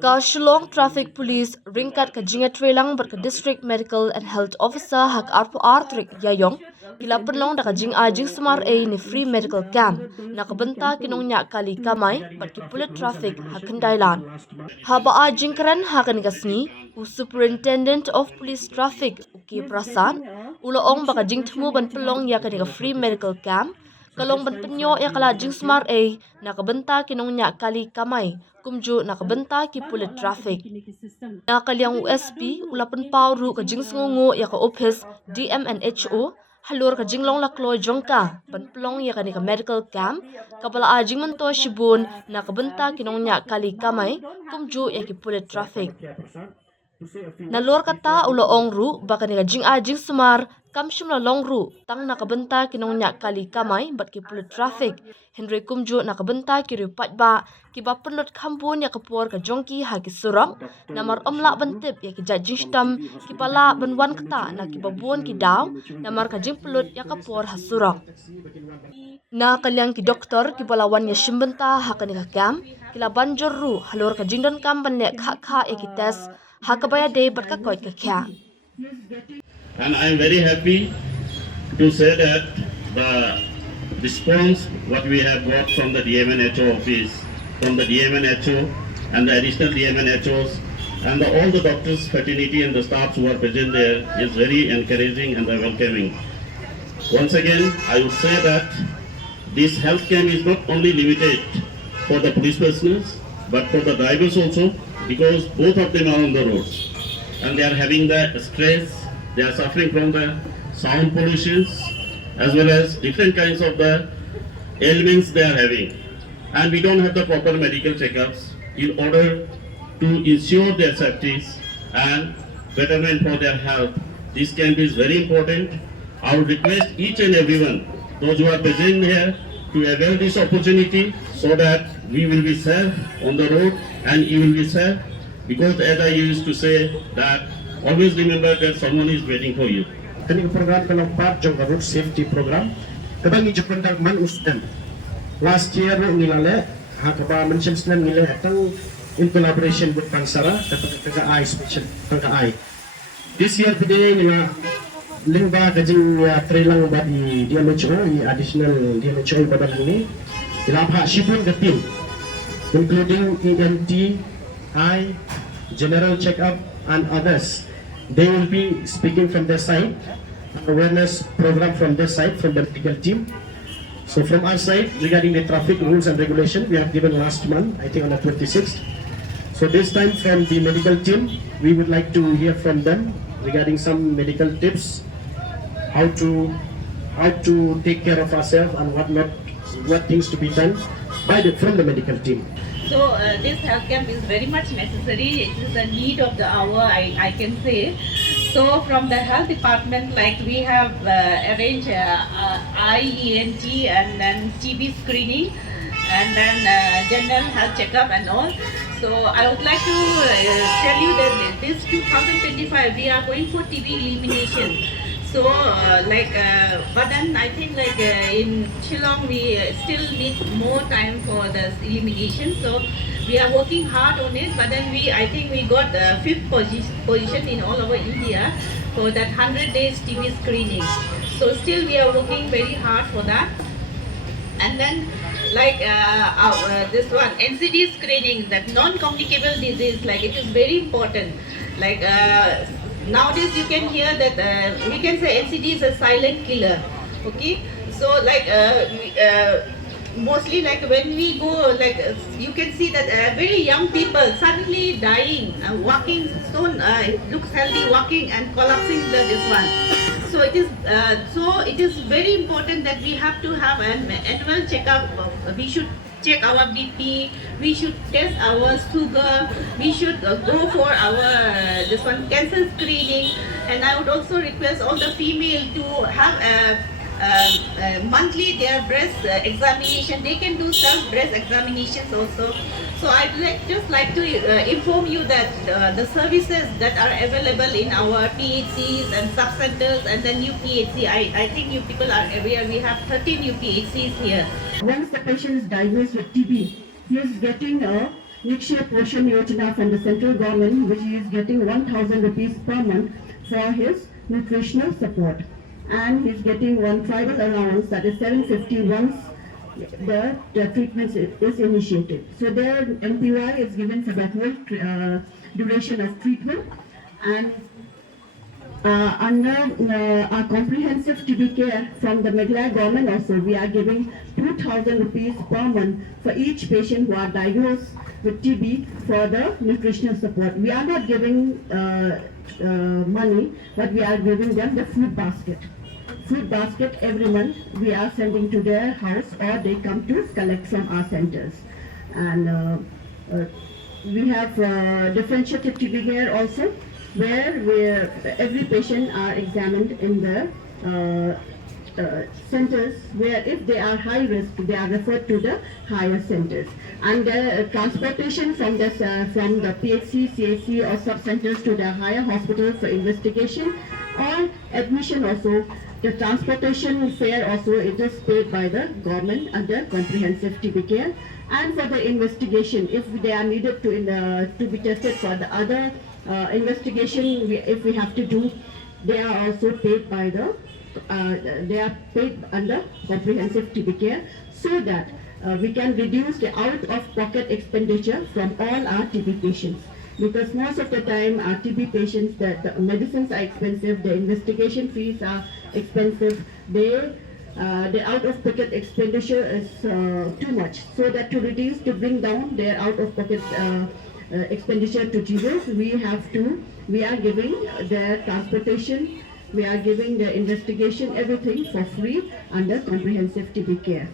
Ka Shillong Traffic Police ringkat ka jinga trelang ber ka District Medical and Health Officer hak arpo artrik yayong kila penlong da ka jing ajing smar a ni free medical camp na kabenta kinong nya kali kamay bat ki pulit traffic hak kendailan. Haba ajing keren hak ni kasni u Superintendent of Police Traffic Uki Prasan uloong baka jing temu ban pelong ya ka ni ka free medical camp kalong ban penyo ya kala jing smar a nakabenta kinong nya kali kamay kumju nakabenta ki pulit traffic nakalyang USP ulapan pauru ka jing sungungu ya ka office DMNHO halur ka jinglong laklo jongka ban pelong ya ka ni ka medical camp kapala ajing mento shibun nakabenta kinong nya kali kamay kumju ya ki pulit traffic Nalor kata uloong ru baka ni jing ajing sumar kamshim la long ru tang nakabenta kinong nya kali kamay bat ki pulit traffic Henry kumju nakabenta ki ripat ba ki ba penlut kampun ya kapur ka jongki ha ki surang namar omla bentip ya ki jajing stam ki pala benwan kata na ki babuan ki daw namar ka jing pelut ya kapur ha surang na kalyang ki doktor ki balawan ya shimbenta ha ka ni ka kam kila banjor ru halor ka jingdon kam ban ne kha ya ki test hakabaya day bat ka koit ka kya And I am very happy to say that the response what we have got from the DMNHO office, from the DMNHO and the additional DMNHOs and all the doctors fraternity and the staffs who are present there is very encouraging and welcoming. Once again, I would say that this health camp is not only limited for the police personnel but for the drivers also, because both of them are on the roads and they are having the stress, they are suffering from the sound pollution as well as different kinds of the ailments they are having, and we don't have the proper medical checkups in order to ensure their safety and betterment for their health. This camp is very important. I would request each and everyone, those who are present here, to avail this opportunity so that we will be safe on the road and you will be safe, because as I used to say that always remember that someone is waiting for you. Kini program kalau part jong road safety program kadang ni jepun dak man ustem last year ngilale ha kaba mention snan ngile atau in collaboration with Bansara kata I special kata I this year today ngila lingba kajing trailang badi DMHO additional DMHO badan ini dilapha shipun gatin including EMT, eye, general checkup and others. They will be speaking from their side, awareness program from their side, from the medical team. So from our side, regarding the traffic rules and regulation, we have given last month, I think on the 26th. So this time from the medical team, we would like to hear from them regarding some medical tips, how to take care of ourselves and what things to be done from the medical team. So this health camp is very much necessary. It is the need of the hour, I can say. So from the health department, like we have arranged IENT and then TB screening and then general health checkup and all. So I would like to tell you that this 2025 we are going for TB elimination. So but then I think in Shillong we still need more time for the elimination. So we are working hard on it. But then I think we got the 5th position in all over India for that 100 days TB screening. So still we are working very hard for that. And then this one NCD screening, that non-communicable disease, it is very important. Nowadays you can hear that we can say NCD is a silent killer. Okay, so mostly when we go, you can see that very young people suddenly dying, walking so looks healthy, walking and collapsing this one. So it is very important that we have to have an annual checkup. We should check our BP, we should test our sugar, we should go for our cancer screening, and I would also request all the female to have monthly their breast examination. They can do self breast examinations also. So I'd just like to inform you that the services that are available in our PHCs and sub-centers and the new PHC, I think you people are aware, we have 30 new PHCs here. Once the patient is diagnosed with TB, he is getting a Nikshya Poshan Yojana from the central government, which he is getting 1,000 rupees per month for his nutritional support. And he's getting one tribal allowance, that is 750 once the treatment is initiated. So their MPY is given for the whole duration of treatment. And under our comprehensive TB care from the Meghalaya government also, we are giving 2,000 rupees per month for each patient who are diagnosed with TB for the nutritional support. We are not giving money, but we are giving them the food basket. Food basket every month we are sending to their house, or they come to collect from our centers. And we have differentiated TB care also, where every patient are examined in the centers, where if they are high risk, they are referred to the higher centers. And the transportation from the PHC, CHC or sub-centers to the higher hospital for investigation or admission also, the transportation fare also, it is paid by the government under comprehensive TB care. And for the investigation, if they are needed to be tested for the other investigation, if we have to do, they are also paid by the they are paid under comprehensive TB care, so that we can reduce the out-of-pocket expenditure from all our TB patients. Because most of the time our TB patients, the medicines are expensive, the investigation fees are expensive, the out-of-pocket expenditure is too much. So that to bring down their out-of-pocket expenditure to zero, we are giving their transportation, we are giving their investigation, everything for free under comprehensive TB care.